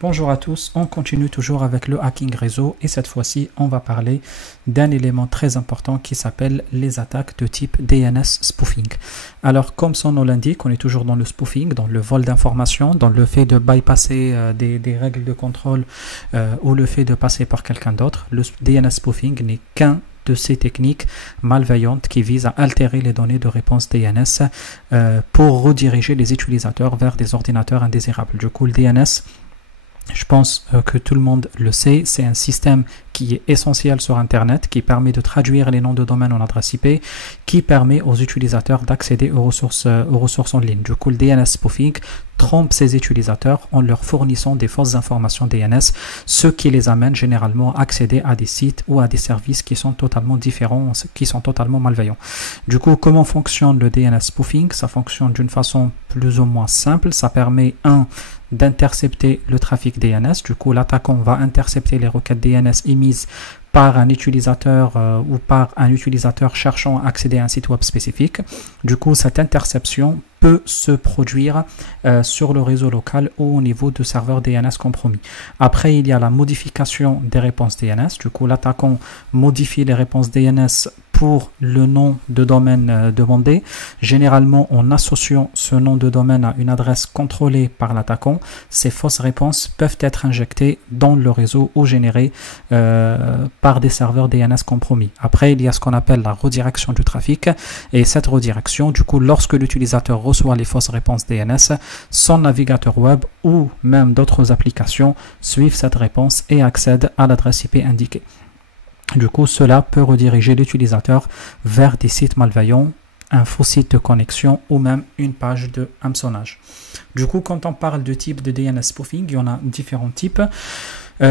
Bonjour à tous, on continue toujours avec le hacking réseau et cette fois-ci on va parler d'un élément très important qui s'appelle les attaques de type DNS spoofing. Alors comme son nom l'indique, on est toujours dans le spoofing, dans le vol d'informations, dans le fait de bypasser des règles de contrôle ou le fait de passer par quelqu'un d'autre. Le DNS spoofing n'est qu'un de ces techniques malveillantes qui visent à altérer les données de réponse DNS pour rediriger les utilisateurs vers des ordinateurs indésirables. Du coup, le DNS, je pense que tout le monde le sait, c'est un système qui est essentiel sur Internet, qui permet de traduire les noms de domaine en adresse IP, qui permet aux utilisateurs d'accéder aux ressources en ligne. Du coup, le DNS spoofing trompe ces utilisateurs en leur fournissant des fausses informations DNS, ce qui les amène généralement à accéder à des sites ou à des services qui sont totalement différents, qui sont totalement malveillants. Du coup, comment fonctionne le DNS spoofing? Ça fonctionne d'une façon plus ou moins simple. Ça permet, d'intercepter le trafic DNS. Du coup, l'attaquant va intercepter les requêtes DNS émises par un utilisateur ou par un utilisateur cherchant à accéder à un site web spécifique. Du coup, cette interception peut se produire sur le réseau local ou au niveau de serveurs DNS compromis. Après, il y a la modification des réponses DNS. Du coup, l'attaquant modifie les réponses DNS pour le nom de domaine demandé, généralement en associant ce nom de domaine à une adresse contrôlée par l'attaquant. Ces fausses réponses peuvent être injectées dans le réseau ou générées par des serveurs DNS compromis. Après, il y a ce qu'on appelle la redirection du trafic, et cette redirection, du coup, lorsque l'utilisateur reçoit les fausses réponses DNS, son navigateur web ou même d'autres applications suivent cette réponse et accèdent à l'adresse IP indiquée. Du coup, cela peut rediriger l'utilisateur vers des sites malveillants, un faux site de connexion ou même une page de hameçonnage. Du coup, quand on parle de type de DNS spoofing, il y en a différents types.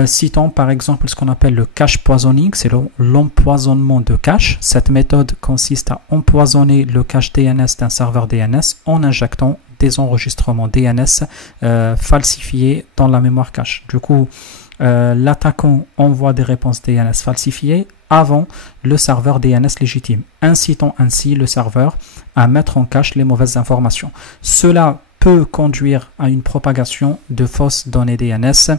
Citons par exemple ce qu'on appelle le cache poisoning, c'est l'empoisonnement de cache. Cette méthode consiste à empoisonner le cache DNS d'un serveur DNS en injectant des enregistrements DNS falsifiés dans la mémoire cache. Du coup, l'attaquant envoie des réponses DNS falsifiées avant le serveur DNS légitime, incitant ainsi le serveur à mettre en cache les mauvaises informations. Cela peut conduire à une propagation de fausses données DNS,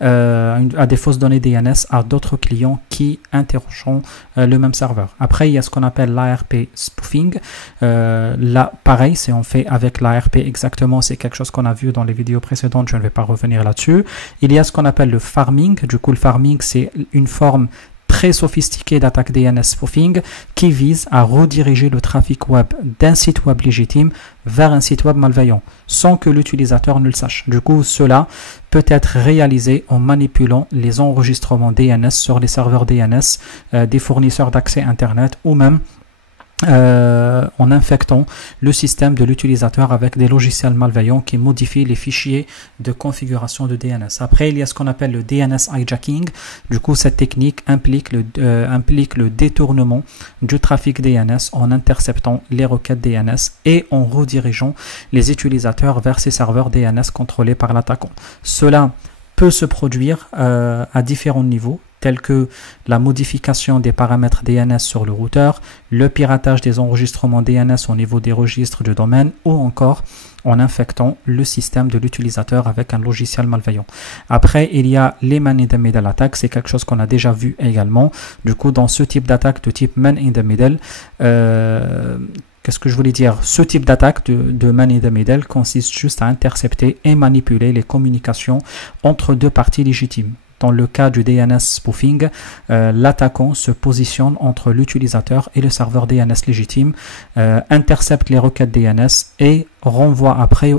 à des fausses données DNS à d'autres clients qui interrogeront le même serveur. Après, il y a ce qu'on appelle l'ARP spoofing. Là, pareil, c'est on fait avec l'ARP exactement, c'est quelque chose qu'on a vu dans les vidéos précédentes, je ne vais pas revenir là-dessus. Il y a ce qu'on appelle le farming. Du coup, le farming, c'est une forme très sophistiqué d'attaque DNS spoofing qui vise à rediriger le trafic web d'un site web légitime vers un site web malveillant sans que l'utilisateur ne le sache. Du coup, cela peut être réalisé en manipulant les enregistrements DNS sur les serveurs DNS des fournisseurs d'accès Internet ou même en infectant le système de l'utilisateur avec des logiciels malveillants qui modifient les fichiers de configuration de DNS. Après, il y a ce qu'on appelle le DNS hijacking. Du coup, cette technique implique le détournement du trafic DNS en interceptant les requêtes DNS et en redirigeant les utilisateurs vers ces serveurs DNS contrôlés par l'attaquant. Cela peut se produire à différents niveaux, tels que la modification des paramètres DNS sur le routeur, le piratage des enregistrements DNS au niveau des registres de domaine ou encore en infectant le système de l'utilisateur avec un logiciel malveillant. Après, il y a les man in the middle attaques, c'est quelque chose qu'on a déjà vu également. Du coup, dans ce type d'attaque de type man in the middle, qu'est-ce que je voulais dire? Ce type d'attaque de man in the middle consiste juste à intercepter et manipuler les communications entre deux parties légitimes. Dans le cas du DNS spoofing, l'attaquant se positionne entre l'utilisateur et le serveur DNS légitime, intercepte les requêtes DNS et envoie après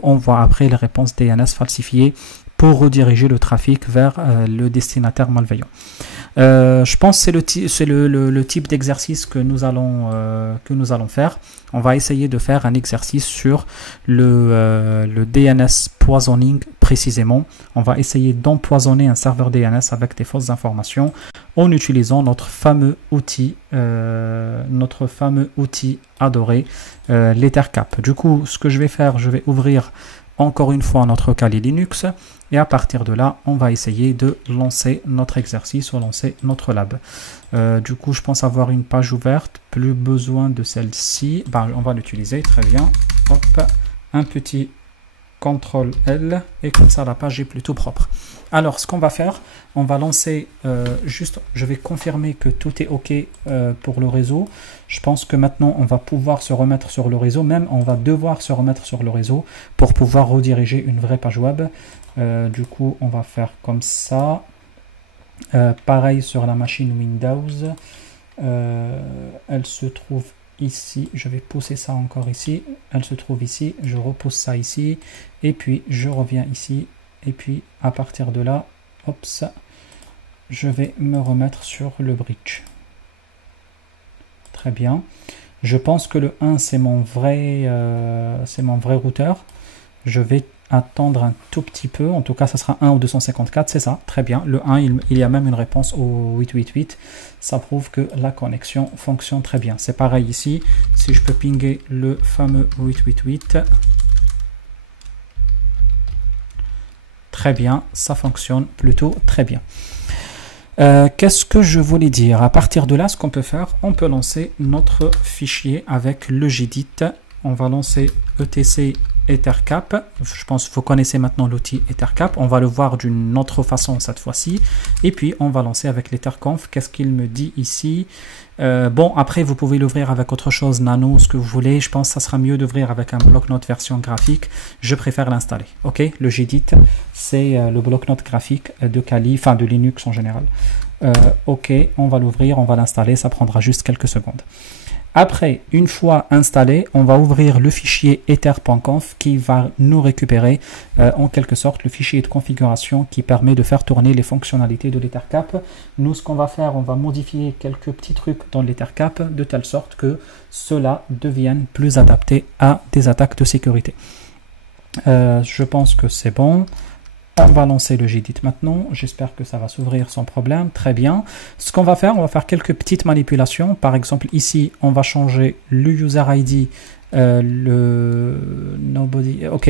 les réponses DNS falsifiées pour rediriger le trafic vers le destinataire malveillant. Je pense que c'est le type d'exercice que nous allons faire. On va essayer de faire un exercice sur le DNS poisoning précisément. On va essayer d'empoisonner un serveur DNS avec des fausses informations en utilisant notre fameux outil adoré, l'Ethercap. Du coup, ce que je vais faire, je vais ouvrir encore une fois notre Kali Linux et à partir de là on va essayer de lancer notre exercice ou lancer notre lab. Du coup je pense avoir une page ouverte, plus besoin de celle-ci, on va l'utiliser, très bien. Hop, un petit CTRL L et comme ça la page est plutôt propre. Alors ce qu'on va faire, on va lancer juste, je vais confirmer que tout est OK pour le réseau. Je pense que maintenant on va pouvoir se remettre sur le réseau, même on va devoir se remettre sur le réseau pour pouvoir rediriger une vraie page web. Du coup on va faire comme ça. Pareil sur la machine Windows. Elle se trouve ici, je vais pousser ça encore ici, elle se trouve ici, je repousse ça ici, et puis je reviens ici, et puis à partir de là, hop, je vais me remettre sur le bridge. Très bien. Je pense que le 1 c'est mon vrai routeur. Je vais attendre un tout petit peu, en tout cas ça sera 1 ou 254, c'est ça, très bien. Le 1, il y a même une réponse au 888, ça prouve que la connexion fonctionne très bien. C'est pareil ici, si je peux pinguer le fameux 888, très bien, ça fonctionne plutôt très bien. Qu'est-ce que je voulais dire? À partir de là, ce qu'on peut faire, on peut lancer notre fichier avec le Gedit. On va lancer etc Ethercap. Je pense que vous connaissez maintenant l'outil Ethercap. On va le voir d'une autre façon cette fois-ci. Et puis, on va lancer avec l'Etherconf. Qu'est-ce qu'il me dit ici? Bon, après, vous pouvez l'ouvrir avec autre chose, Nano, ce que vous voulez. Je pense que ça sera mieux d'ouvrir avec un bloc-notes version graphique. Je préfère l'installer. OK? Le Gedit, c'est le bloc-notes graphique de Kali, enfin de Linux en général. OK, on va l'ouvrir, on va l'installer. Ça prendra juste quelques secondes. Après, une fois installé, on va ouvrir le fichier ether.conf qui va nous récupérer en quelque sorte le fichier de configuration qui permet de faire tourner les fonctionnalités de l'Ethercap. Nous, ce qu'on va faire, on va modifier quelques petits trucs dans l'Ethercap de telle sorte que cela devienne plus adapté à des attaques de sécurité. Je pense que c'est bon. On va lancer le Gedit maintenant. J'espère que ça va s'ouvrir sans problème. Très bien. Ce qu'on va faire, on va faire quelques petites manipulations. Par exemple, ici, on va changer le user ID, le nobody. OK,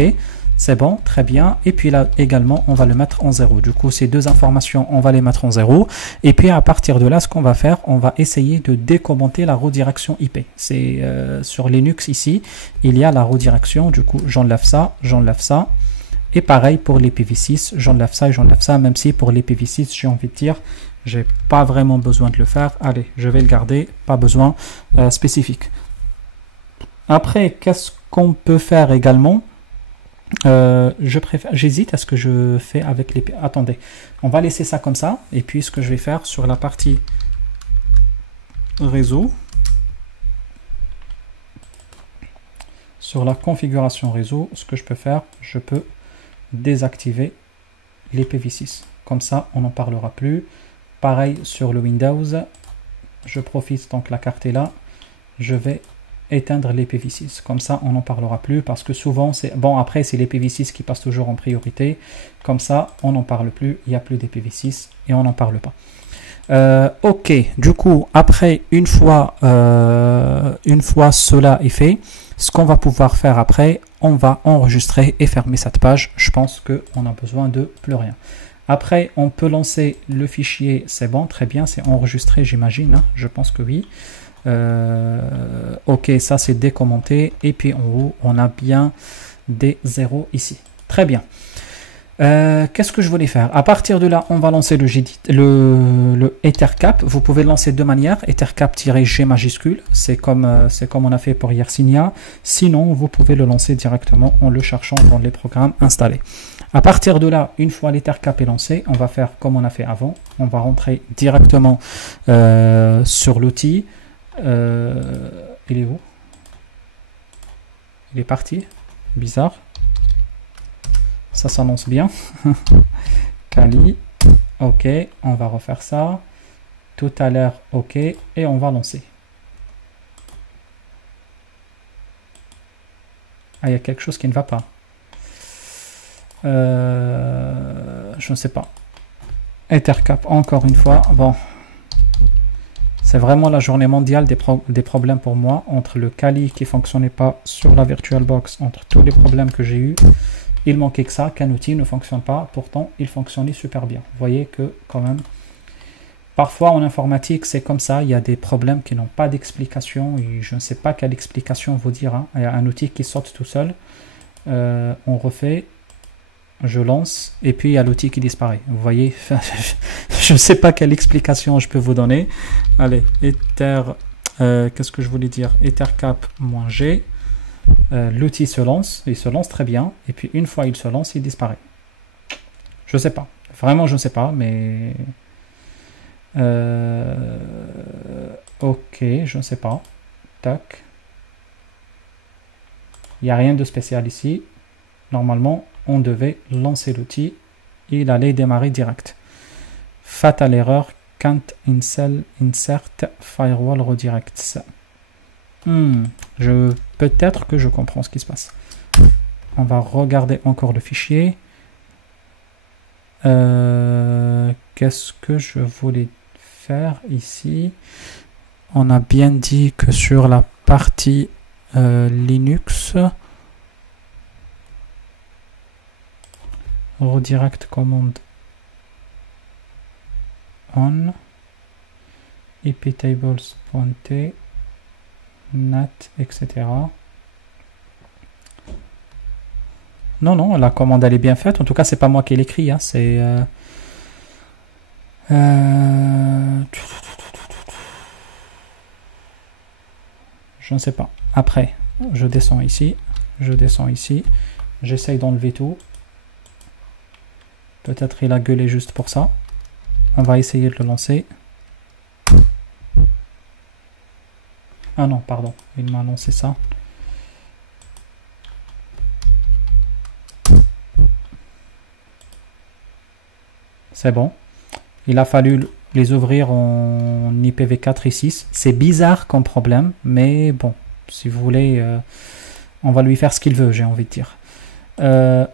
c'est bon, très bien. Et puis là également, on va le mettre en 0. Du coup, ces deux informations, on va les mettre en 0. Et puis à partir de là, ce qu'on va faire, on va essayer de décommenter la redirection IP. C'est sur Linux ici, il y a la redirection. Du coup, j'enlève ça, j'enlève ça. Et pareil pour l'IPv6, j'enlève ça et j'enlève ça, même si pour l'IPv6, j'ai envie de dire, j'ai pas vraiment besoin de le faire. Allez, je vais le garder, pas besoin spécifique. Après, qu'est-ce qu'on peut faire également? J'hésite à ce que je fais avec les... Attendez, on va laisser ça comme ça. Et puis, ce que je vais faire sur la partie réseau, sur la configuration réseau, ce que je peux faire, je peux désactiver l'IPv6. Comme ça, on n'en parlera plus. Pareil sur le Windows. Je profite tant que la carte est là. Je vais éteindre l'IPv6. Comme ça, on n'en parlera plus parce que souvent, c'est... Bon, après, c'est l'IPv6 qui passe toujours en priorité. Comme ça, on n'en parle plus. Il n'y a plus d'IPv6 et on n'en parle pas. OK. Du coup, après, une fois cela est fait, ce qu'on va pouvoir faire après, on va enregistrer et fermer cette page. Je pense qu'on a besoin de plus rien. Après, on peut lancer le fichier. C'est bon, très bien, c'est enregistré, j'imagine. Hein, je pense que oui. OK, ça c'est décommenté. Et puis en haut, on a bien des zéros ici. Très bien. Qu'est-ce que je voulais faire? À partir de là, on va lancer le Ethercap. Vous pouvez le lancer de deux manières. Ethercap-G majuscule. C'est comme on a fait pour Yersinia. Sinon, vous pouvez le lancer directement en le cherchant dans les programmes installés. À partir de là, une fois l'Ethercap est lancé, on va faire comme on a fait avant. On va rentrer directement sur l'outil. Il est où? Il est parti. Bizarre. Ça s'annonce bien. Kali. OK. On va refaire ça. Tout à l'heure. OK. Et on va lancer. Ah, il y a quelque chose qui ne va pas. Je ne sais pas. Ethercap, encore une fois. Bon. C'est vraiment la journée mondiale des problèmes pour moi. Entre le Kali qui ne fonctionnait pas sur la VirtualBox, entre tous les problèmes que j'ai eus. Il manquait que ça, qu'un outil ne fonctionne pas. Pourtant, il fonctionnait super bien. Vous voyez que quand même, parfois en informatique, c'est comme ça. Il y a des problèmes qui n'ont pas d'explication. Et je ne sais pas quelle explication vous dire. Hein. Il y a un outil qui saute tout seul. On refait, je lance, et puis il y a l'outil qui disparaît. Vous voyez, je ne sais pas quelle explication je peux vous donner. Allez, ether, qu'est-ce que je voulais dire? Ethercap-G. L'outil se lance, il se lance très bien, et puis une fois il se lance, il disparaît. Je ne sais pas, vraiment je ne sais pas, mais ok, je ne sais pas. Tac. Il n'y a rien de spécial ici. Normalement, on devait lancer l'outil, il allait démarrer direct. Fatal erreur, can't insert firewall redirects. Peut-être que je comprends ce qui se passe. On va regarder encore le fichier. Qu'est-ce que je voulais faire ici? On a bien dit que sur la partie Linux, redirect command on, iptables pointé, nat, etc. Non, la commande elle est bien faite. En tout cas, c'est pas moi qui l'écris. Hein, c'est je ne sais pas. Après, je descends ici. J'essaye d'enlever tout. Peut-être il a gueulé juste pour ça. On va essayer de le lancer. Ah non, pardon. Il m'a lancé ça. C'est bon. Il a fallu les ouvrir en IPv4 et 6. C'est bizarre comme problème, mais bon, si vous voulez, on va lui faire ce qu'il veut, j'ai envie de dire.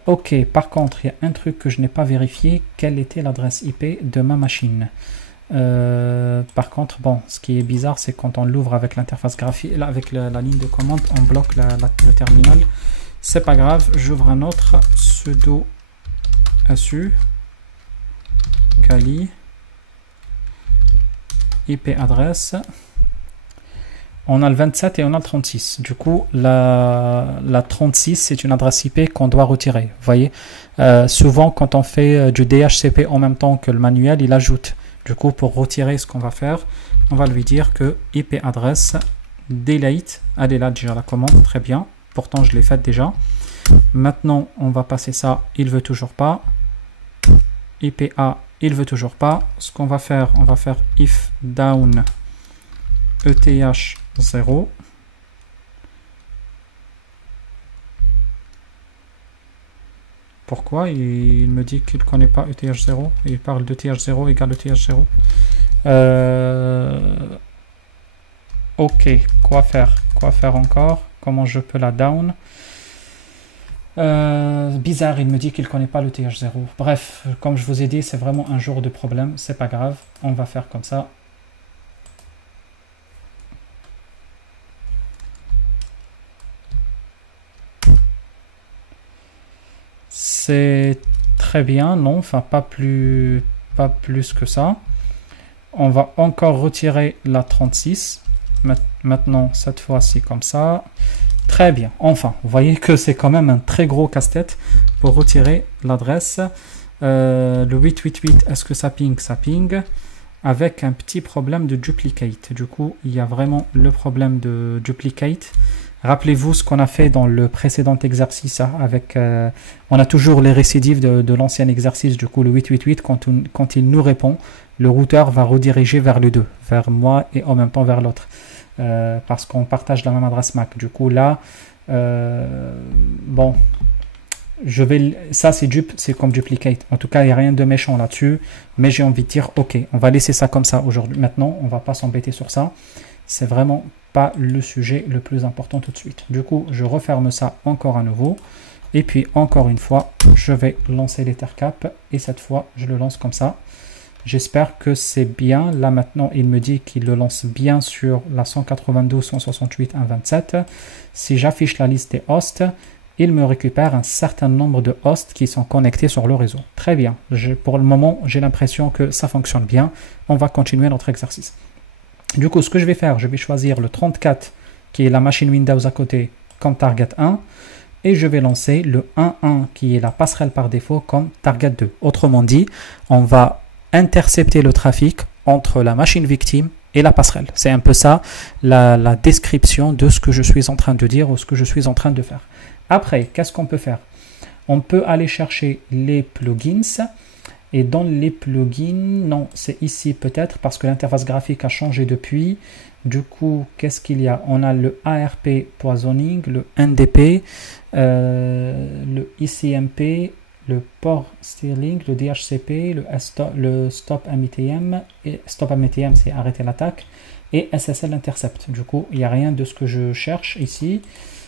Ok, par contre, il y a un truc que je n'ai pas vérifié. Quelle était l'adresse IP de ma machine? Par contre, bon, ce qui est bizarre, c'est quand on l'ouvre avec l'interface graphique, avec la ligne de commande, on bloque le terminal. C'est pas grave, j'ouvre un autre sudo su Kali IP adresse. On a le 27 et on a le 36. Du coup, la 36, c'est une adresse IP qu'on doit retirer. Vous voyez, souvent, quand on fait du DHCP en même temps que le manuel, il ajoute. Du coup, pour retirer ce qu'on va faire, on va lui dire que IP adresse delete. Elle est là déjà la commande, très bien. Pourtant, je l'ai faite déjà. Maintenant, on va passer ça. Il veut toujours pas. IPA, il veut toujours pas. Ce qu'on va faire, on va faire if down ETH 0. Pourquoi il me dit qu'il ne connaît pas ETH0? Il parle d'ETH0 égale ETH0. Ok, quoi faire? Quoi faire encore? Comment je peux la down? Bizarre, il me dit qu'il ne connaît pas l'ETH0. Bref, comme je vous ai dit, c'est vraiment un jour de problème. C'est pas grave, on va faire comme ça. C'est très bien, non, enfin pas plus que ça. On va encore retirer la 36. Maintenant, cette fois-ci comme ça. Très bien, enfin, vous voyez que c'est quand même un très gros casse-tête pour retirer l'adresse. Le 888, est-ce que ça ping? Ça ping. Avec un petit problème de duplicate. Du coup, il y a vraiment le problème de duplicate. Rappelez-vous ce qu'on a fait dans le précédent exercice avec, on a toujours les récidives de l'ancien exercice. Du coup, le 888, quand il nous répond, le routeur va rediriger vers les deux, vers moi et en même temps vers l'autre, parce qu'on partage la même adresse MAC. Du coup, là, bon, ça c'est comme duplicate. En tout cas, il n'y a rien de méchant là-dessus, mais j'ai envie de dire, ok, on va laisser ça comme ça aujourd'hui. Maintenant, on ne va pas s'embêter sur ça. C'est vraiment pas le sujet le plus important tout de suite. Du coup, je referme ça encore à nouveau. Et puis, encore une fois, je vais lancer l'Ethercap. Et cette fois, je le lance comme ça. J'espère que c'est bien. Là, maintenant, il me dit qu'il le lance bien sur la 192.168.1.27. Si j'affiche la liste des hosts, il me récupère un certain nombre de hosts qui sont connectés sur le réseau. Très bien. Pour le moment, j'ai l'impression que ça fonctionne bien. On va continuer notre exercice. Du coup, ce que je vais faire, je vais choisir le 34, qui est la machine Windows à côté, comme target 1. et je vais lancer le 1.1 qui est la passerelle par défaut comme target 2. Autrement dit, on va intercepter le trafic entre la machine victime et la passerelle. C'est un peu ça la description de ce que je suis en train de dire ou ce que je suis en train de faire. Après, qu'est-ce qu'on peut faire? On peut aller chercher les plugins. Et dans les plugins, non, c'est ici peut-être parce que l'interface graphique a changé depuis. Du coup, qu'est-ce qu'il y a? On a le ARP Poisoning, le NDP, le ICMP, le Port Steering, le DHCP, le Stop MITM, et Stop MITM c'est arrêter l'attaque, et SSL Intercept. Du coup, il n'y a rien de ce que je cherche ici.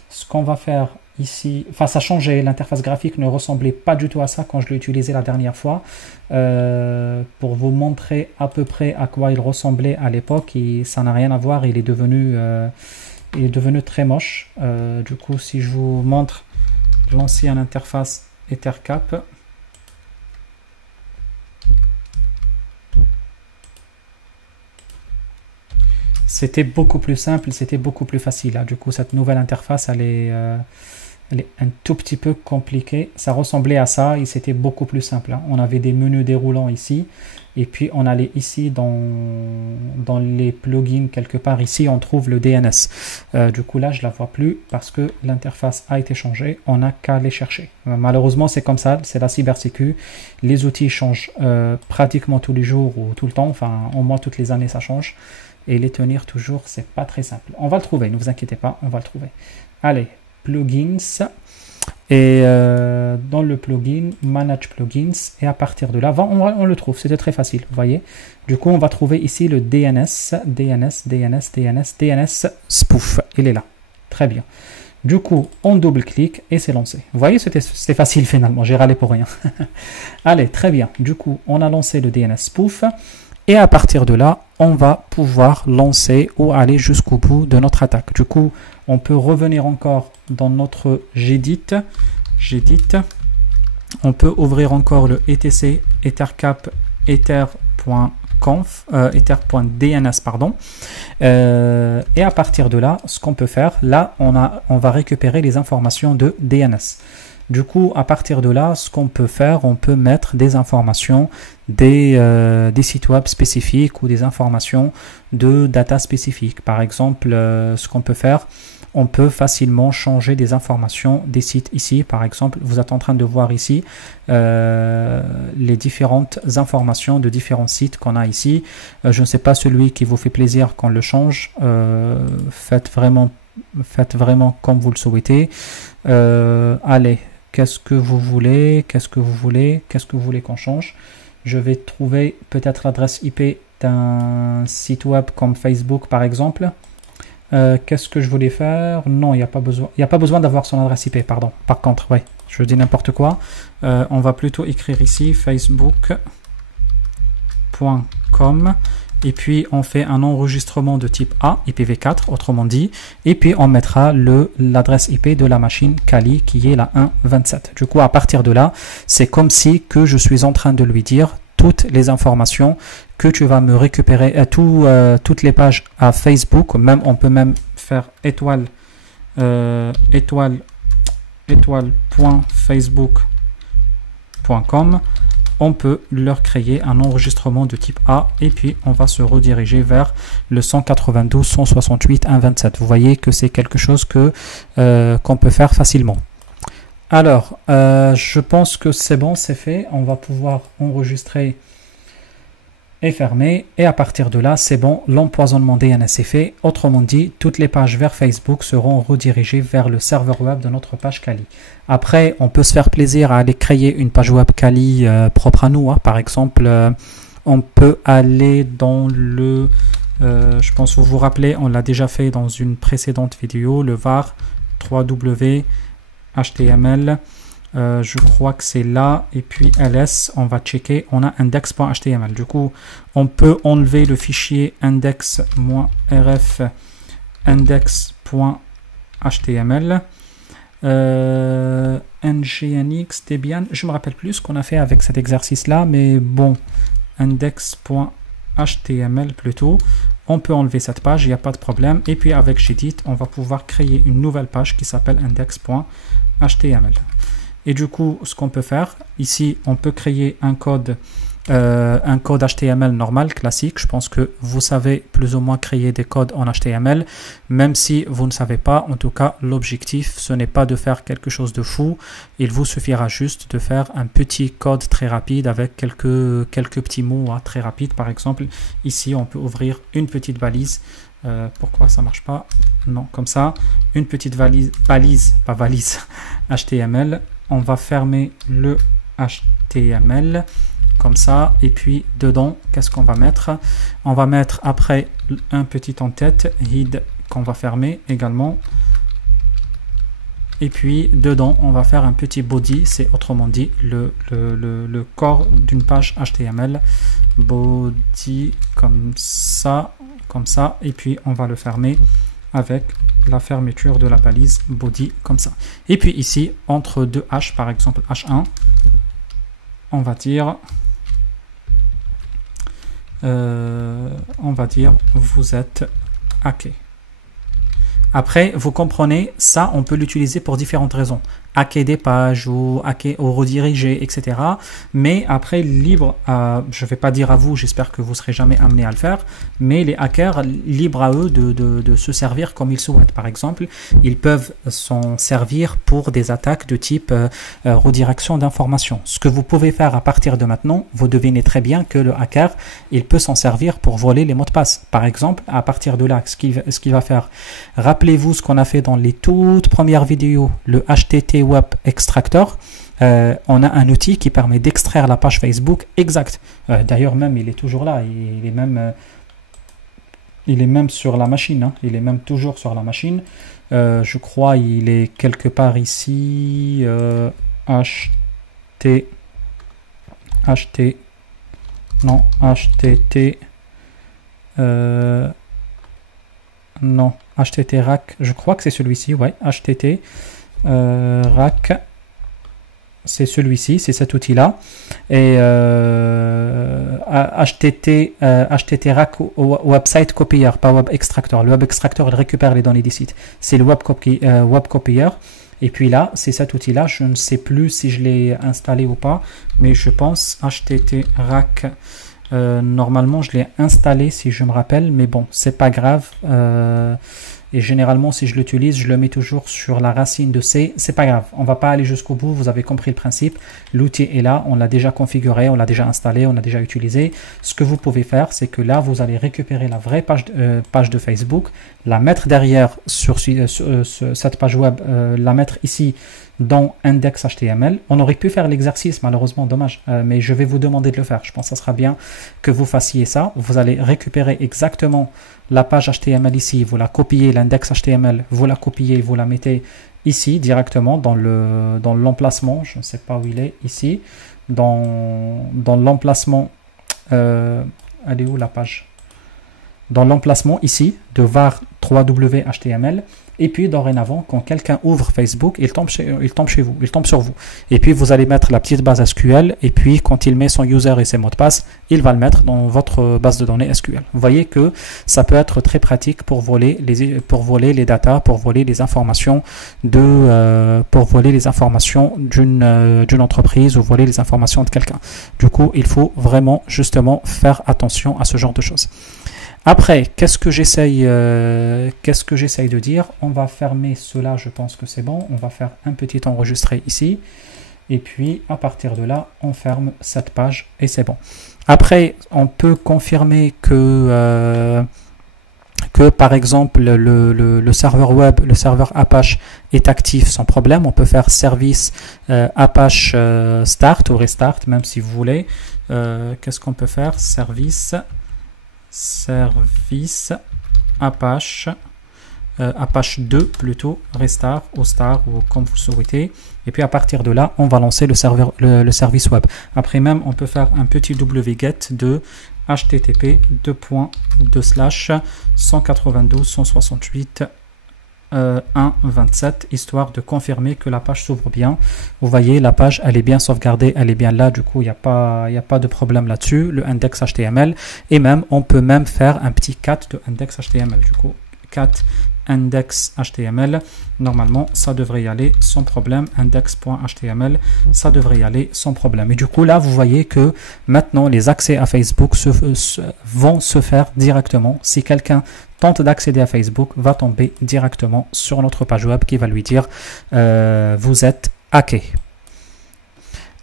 Ce qu'on va faire ici, enfin ça a changé, l'interface graphique ne ressemblait pas du tout à ça quand je l'ai utilisé la dernière fois. Pour vous montrer à peu près à quoi il ressemblait à l'époque, ça n'a rien à voir, il est devenu très moche. Du coup, si je vous montre l'ancienne interface EtherCap, c'était beaucoup plus simple, c'était beaucoup plus facile. Du coup, cette nouvelle interface, elle est un tout petit peu compliquée. Ça ressemblait à ça et c'était beaucoup plus simple. On avait des menus déroulants ici. Et puis, on allait ici dans les plugins, quelque part ici, on trouve le DNS. Du coup, là, je ne la vois plus parce que l'interface a été changée. On n'a qu'à les chercher. Malheureusement, c'est comme ça. C'est la cybersécu. Les outils changent pratiquement tous les jours ou tout le temps. Enfin, au moins toutes les années, ça change. Et les tenir toujours, c'est pas très simple. On va le trouver, ne vous inquiétez pas, on va le trouver. Allez, plugins. Et dans le plugin, manage plugins. Et à partir de là, on le trouve, c'était très facile, vous voyez. Du coup, on va trouver ici le DNS spoof. Il est là. Très bien. Du coup, on double-clique et c'est lancé. Vous voyez, c'était facile finalement, j'ai râlé pour rien. Allez, très bien. Du coup, on a lancé le DNS spoof. Et à partir de là, on va pouvoir lancer ou aller jusqu'au bout de notre attaque. Du coup, on peut revenir encore dans notre Gedit. On peut ouvrir encore le etc ethercap ether.conf, ether.dns, pardon. Et à partir de là, ce qu'on peut faire, là, on va récupérer les informations de DNS. Du coup, à partir de là, ce qu'on peut faire, on peut mettre des informations des sites web spécifiques ou des informations de data spécifiques. Par exemple, ce qu'on peut faire, on peut facilement changer des informations des sites ici. Par exemple, vous êtes en train de voir ici les différentes informations de différents sites qu'on a ici. Je ne sais pas celui qui vous fait plaisir qu'on le change. Faites vraiment comme vous le souhaitez. Allez. Qu'est-ce que vous voulez qu'on change? Je vais trouver peut-être l'adresse IP d'un site web comme Facebook par exemple. Qu'est-ce que je voulais faire? Non, il n'y a pas besoin d'avoir son adresse IP, pardon. Par contre, ouais, je dis n'importe quoi. On va plutôt écrire ici facebook.com. Et puis on fait un enregistrement de type A, IPv4 autrement dit, et puis on mettra l'adresse IP de la machine Kali qui est la 1.27. Du coup, à partir de là, c'est comme si que je suis en train de lui dire toutes les informations que tu vas me récupérer, toutes les pages à Facebook. Même on peut même faire étoile.facebook.com. On peut leur créer un enregistrement de type A et puis on va se rediriger vers le 192.168.1.27. Vous voyez que c'est quelque chose qu'on peut faire facilement. Alors, je pense que c'est bon, c'est fait. On va pouvoir enregistrer et fermer. Et à partir de là, c'est bon, l'empoisonnement DNS est fait. Autrement dit, toutes les pages vers Facebook seront redirigées vers le serveur web de notre page Kali. Après, on peut se faire plaisir à aller créer une page web Kali propre à nous. Par exemple, on peut aller dans le... je pense que vous vous rappelez, on l'a déjà fait dans une précédente vidéo, le var 3w HTML. Je crois que c'est là, et puis ls, on va checker, on a index.html. Du coup, on peut enlever le fichier index-rf index.html. nginx, Debian, je me rappelle plus ce qu'on a fait avec cet exercice là, mais bon, index.html plutôt. On peut enlever cette page, il n'y a pas de problème. Et puis avec Gedit, on va pouvoir créer une nouvelle page qui s'appelle index.html. HTML. Et du coup, ce qu'on peut faire, ici, on peut créer un code HTML normal, classique. Je pense que vous savez plus ou moins créer des codes en HTML, même si vous ne savez pas. En tout cas, l'objectif, ce n'est pas de faire quelque chose de fou. Il vous suffira juste de faire un petit code très rapide avec quelques petits mots très rapides. Par exemple, ici, on peut ouvrir une petite balise. Pourquoi ça marche pas? Non, comme ça, une petite balise, pas valise, HTML. On va fermer le HTML comme ça, et puis dedans, qu'est-ce qu'on va mettre? On va mettre après un petit en-tête, hid, qu'on va fermer également. Et puis dedans, on va faire un petit body, c'est autrement dit le corps d'une page HTML. Body comme ça, et puis on va le fermer avec la fermeture de la balise body comme ça. Et puis ici, entre deux H, par exemple H1, on va dire vous êtes hacké. Après, vous comprenez, ça, on peut l'utiliser pour différentes raisons. Hacker des pages ou hacker ou rediriger, etc. Mais après, libre, je ne vais pas dire à vous, j'espère que vous ne serez jamais amené à le faire, mais les hackers, libre à eux de se servir comme ils souhaitent. Par exemple, ils peuvent s'en servir pour des attaques de type redirection d'informations. Ce que vous pouvez faire à partir de maintenant, vous devinez très bien que le hacker, il peut s'en servir pour voler les mots de passe. Par exemple, à partir de là, ce qu'il va faire, rappelez-vous ce qu'on a fait dans les toutes premières vidéos, le HTTP Web Extractor. On a un outil qui permet d'extraire la page Facebook exacte. D'ailleurs, même, il est toujours là. Il est même sur la machine. Hein. Il est même toujours sur la machine. Je crois il est quelque part ici. HTT. Non, HTT Rack. Je crois que c'est celui-ci. Ouais, HTT. Rack, c'est celui-ci, c'est cet outil-là. Et HTT Rack Website Copier, pas Web Extractor. Le Web Extractor, il récupère les données des sites. C'est le Web Copier. Et puis là, c'est cet outil-là. Je ne sais plus si je l'ai installé ou pas, mais je pense HTT Rack. Normalement, je l'ai installé si je me rappelle, mais bon, c'est pas grave. Et généralement, si je l'utilise, je le mets toujours sur la racine de C. C'est pas grave, on va pas aller jusqu'au bout. Vous avez compris le principe. L'outil est là, on l'a déjà configuré, on l'a déjà installé, on l'a déjà utilisé. Ce que vous pouvez faire, c'est que là, vous allez récupérer la vraie page de Facebook, la mettre derrière sur cette page web, la mettre ici dans index.html. On aurait pu faire l'exercice, malheureusement, dommage, mais je vais vous demander de le faire. Je pense que ça sera bien que vous fassiez ça. Vous allez récupérer exactement la page HTML ici, vous la copiez, l'index HTML, vous la copiez, vous la mettez ici directement dans l'emplacement, je ne sais pas où il est, ici, dans l'emplacement, elle est où la page? Dans l'emplacement ici de var 3w HTML. Et puis dorénavant, quand quelqu'un ouvre Facebook, il tombe chez vous, il tombe sur vous. Et puis vous allez mettre la petite base SQL, et puis quand il met son user et ses mots de passe, il va le mettre dans votre base de données SQL. Vous voyez que ça peut être très pratique pour voler les datas, pour voler les informations d'une entreprise ou voler les informations de quelqu'un. Du coup, il faut vraiment justement faire attention à ce genre de choses. Après, qu'est-ce que j'essaye de dire? On va fermer cela, je pense que c'est bon. On va faire un petit enregistré ici. Et puis, à partir de là, on ferme cette page et c'est bon. Après, on peut confirmer que par exemple, le serveur web, le serveur Apache est actif sans problème. On peut faire service Apache start ou restart, même si vous voulez. Qu'est-ce qu'on peut faire? Service Apache Apache 2 plutôt, restart ou star ou comme vous souhaitez, et puis à partir de là on va lancer le service web. Après même on peut faire un petit wget de http 2.192.168.1.27 histoire de confirmer que la page s'ouvre bien. Vous voyez, la page elle est bien sauvegardée, elle est bien là, du coup il n'y a pas de problème là-dessus. Le index HTML, et même on peut même faire un petit cat de index HTML. Du coup cat index.html. Normalement, ça devrait y aller sans problème. Index.html, ça devrait y aller sans problème. Et du coup, là, vous voyez que maintenant, les accès à Facebook vont se faire directement. Si quelqu'un tente d'accéder à Facebook, va tomber directement sur notre page web qui va lui dire vous êtes hacké.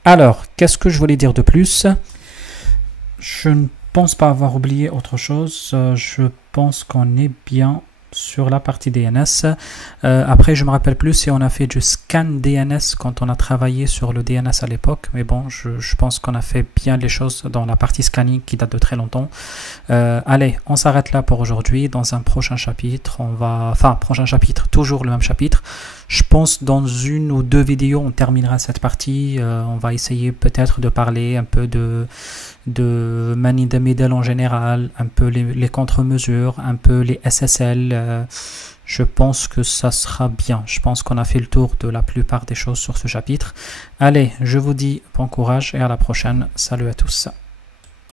Alors, qu'est-ce que je voulais dire de plus? Je ne pense pas avoir oublié autre chose. Je pense qu'on est bien sur la partie DNS. Après, je me rappelle plus si on a fait du scan DNS quand on a travaillé sur le DNS à l'époque, mais bon, je pense qu'on a fait bien les choses dans la partie scanning qui date de très longtemps. Allez, on s'arrête là pour aujourd'hui. Dans un prochain chapitre, prochain chapitre, toujours le même chapitre. Je pense dans une ou deux vidéos, on terminera cette partie. On va essayer peut-être de parler un peu de man in the middle en général, un peu les contre-mesures, un peu les SSL. Je pense que ça sera bien. Je pense qu'on a fait le tour de la plupart des choses sur ce chapitre. Allez, je vous dis bon courage et à la prochaine. Salut à tous.